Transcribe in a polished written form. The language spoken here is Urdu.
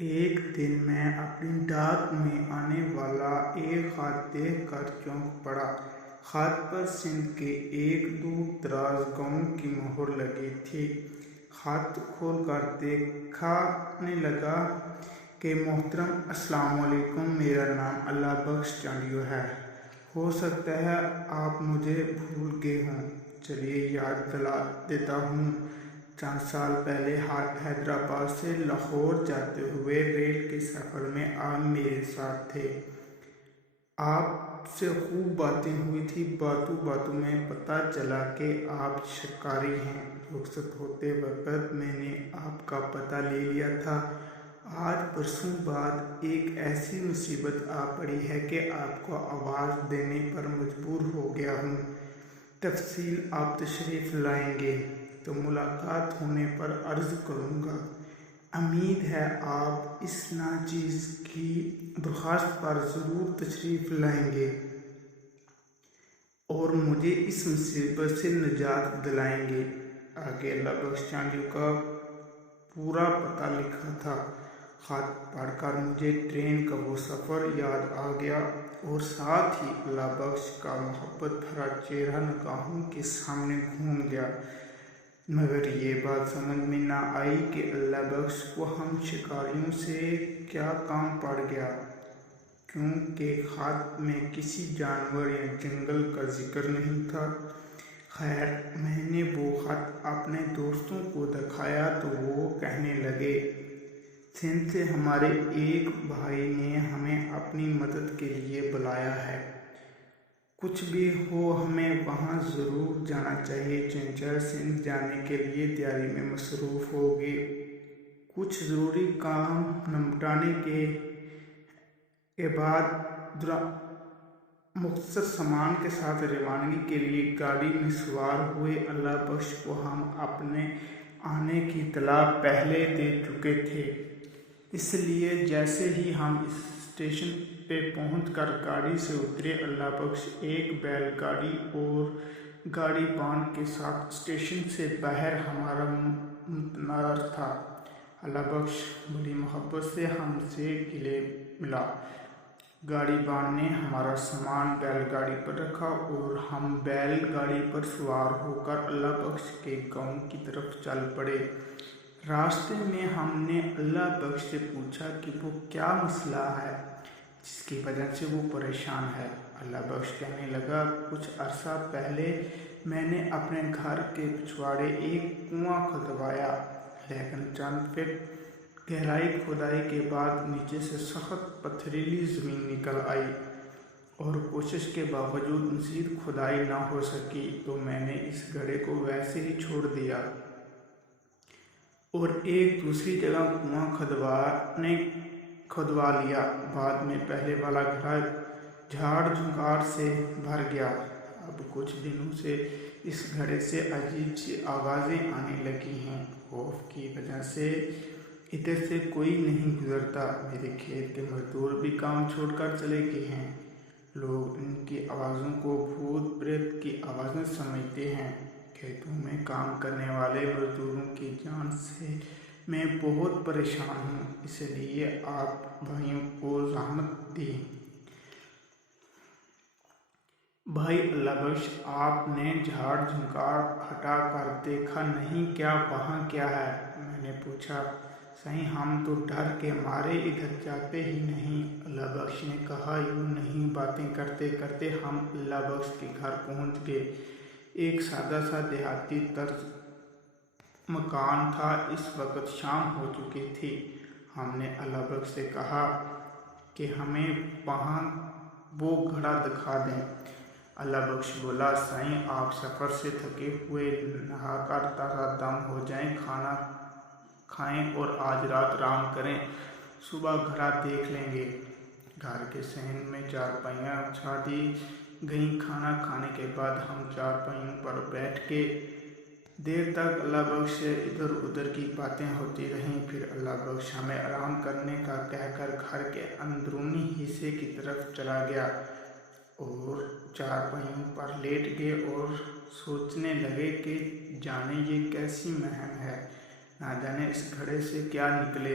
ایک دن میں اپنی ڈاک میں آنے والا ایک خط دیکھ کر چونک پڑا۔ خط پر سندھ کے ایک دور دراز گاؤں کی مہر لگی تھی۔ خط کھول کر دکھانے لگا کہ محترم السلام علیکم، میرا نام اللہ بخش چانڈیو ہے۔ ہو سکتا ہے آپ مجھے بھول گئے ہوں، چلیے یاد دلا دیتا ہوں۔ چند سال پہلے حیدرآباد سے لاہور جاتے ہوئے ریل کے سفر میں آپ میرے ساتھ تھے۔ آپ سے خوب باتیں ہوئی تھیں۔ باتوں باتوں میں پتہ چلا کہ آپ شکاری ہیں۔ رخصت ہوتے وقت میں نے آپ کا پتہ لے لیا تھا۔ آج برسوں بعد ایک ایسی مصیبت آ پڑی ہے کہ آپ کو آواز دینے پر مجبور ہو گیا ہوں۔ تفصیل آپ تشریف لائیں گے تو ملاقات ہونے پر عرض کروں گا۔ امید ہے آپ اس ناچیز کی درخواست پر ضرور تشریف لائیں گے اور مجھے اس مصیبت سے نجات دلائیں گے۔ آگے اللہ بخش چانڈیو کا پورا پتہ لکھا تھا۔ خط پڑھ کر مجھے ٹرین کا وہ سفر یاد آ گیا اور ساتھ ہی اللہ بخش کا محبت بھرا چہرہ نگاہوں کے سامنے گھوم گیا، مگر یہ بات سمجھ میں نہ آئی کہ اللہ بخش کو ہم شکاریوں سے کیا کام پڑ گیا، کیونکہ خط میں کسی جانور یا جنگل کا ذکر نہیں تھا۔ خیر، میں نے وہ خط اپنے دوستوں کو دکھایا تو وہ کہنے لگے، سندھ سے ہمارے ایک بھائی نے ہمیں اپنی مدد کے لیے بلایا ہے۔ کچھ بھی ہو ہمیں وہاں ضرور جانا چاہیے۔ چنچل سندھ جانے کے لیے تیاری میں مصروف ہو گئے۔ کچھ ضروری کام نمٹانے کے بعد مختصر سامان کے ساتھ روانگی کے لیے گاڑی میں سوار ہوئے۔ اللہ بخش کو ہم اپنے آنے کی اطلاع پہلے دے چکے تھے، اس لیے جیسے ہی ہم اسٹیشن پہ پہنچ کر گاڑی سے اترے، اللہ بخش ایک بیل گاڑی اور گاڑی بان کے ساتھ اسٹیشن سے باہر ہمارا منتظر تھا۔ اللہ بخش بڑی محبت سے ہم سے گلے ملا۔ گاڑی بان نے ہمارا سامان بیل گاڑی پر رکھا اور ہم بیل گاڑی پر سوار ہو کر اللہ بخش کے گاؤں کی طرف چل پڑے۔ راستے میں ہم نے اللہ بخش سے پوچھا کہ وہ کیا مسئلہ ہے جس کی وجہ سے وہ پریشان ہے۔ اللہ بخش کہنے لگا، کچھ عرصہ پہلے میں نے اپنے گھر کے پچھواڑے ایک کنواں کھدوایا، لیکن چند فٹ گہرائی کھدائی کے بعد نیچے سے سخت پتھریلی زمین نکل آئی اور کوشش کے باوجود مزید کھدائی نہ ہو سکی، تو میں نے اس گڑھے کو ویسے ہی چھوڑ دیا اور ایک دوسری جگہ کنواں کھدوا لیا۔ بعد میں پہلے والا گڑھا جھاڑ جھنکار سے بھر گیا۔ اب کچھ دنوں سے اس گڑھے سے عجیب سی آوازیں آنے لگی ہیں۔ خوف کی وجہ سے ادھر سے کوئی نہیں گزرتا۔ میرے کھیت کے مزدور بھی کام چھوڑ کر چلے گئے ہیں۔ لوگ ان کی آوازوں کو بھوت پریت کی آوازیں سمجھتے ہیں۔ کھیتوں میں کام کرنے والے مزدوروں کی جان سے میں بہت پریشان ہوں، اس لیے آپ بھائیوں کو زحمت دی۔ بھائی اللہ بخش، آپ نے جھاڑ جھنکار ہٹا کر دیکھا نہیں کیا وہاں کیا ہے؟ میں نے پوچھا۔ سائیں، ہم تو ڈر کے مارے ادھر جاتے ہی نہیں، اللہ بخش نے کہا۔ یوں نہیں باتیں کرتے کرتے ہم اللہ بخش کے گھر پہنچ گئے۔ ایک سادہ سا دیہاتی طرز مکان تھا۔ اس وقت شام ہو چکی تھی۔ ہم نے اللہ بخش سے کہا کہ ہمیں وہاں وہ گڑھا دکھا دیں۔ اللہ بخش بولا، سائیں آپ سفر سے تھکے ہوئے، نہا کر تازہ دم ہو جائیں، کھانا کھائیں اور آج رات آرام کریں، صبح گڑھا دیکھ لیں گے۔ گھر کے صحن میں چارپائیاں بچھا دی گئیں۔ کھانا کھانے کے بعد ہم چارپائیوں پر بیٹھ کے دیر تک اللہ بخش سے ادھر ادھر کی باتیں ہوتی رہیں۔ پھر اللہ بخش ہمیں آرام کرنے کا کہہ کر گھر کے اندرونی حصے کی طرف چلا گیا اور چارپائیوں پر لیٹ گئے اور سوچنے لگے کہ جانے یہ کیسی مہم ہے، نہ جانے اس گڑھے سے کیا نکلے۔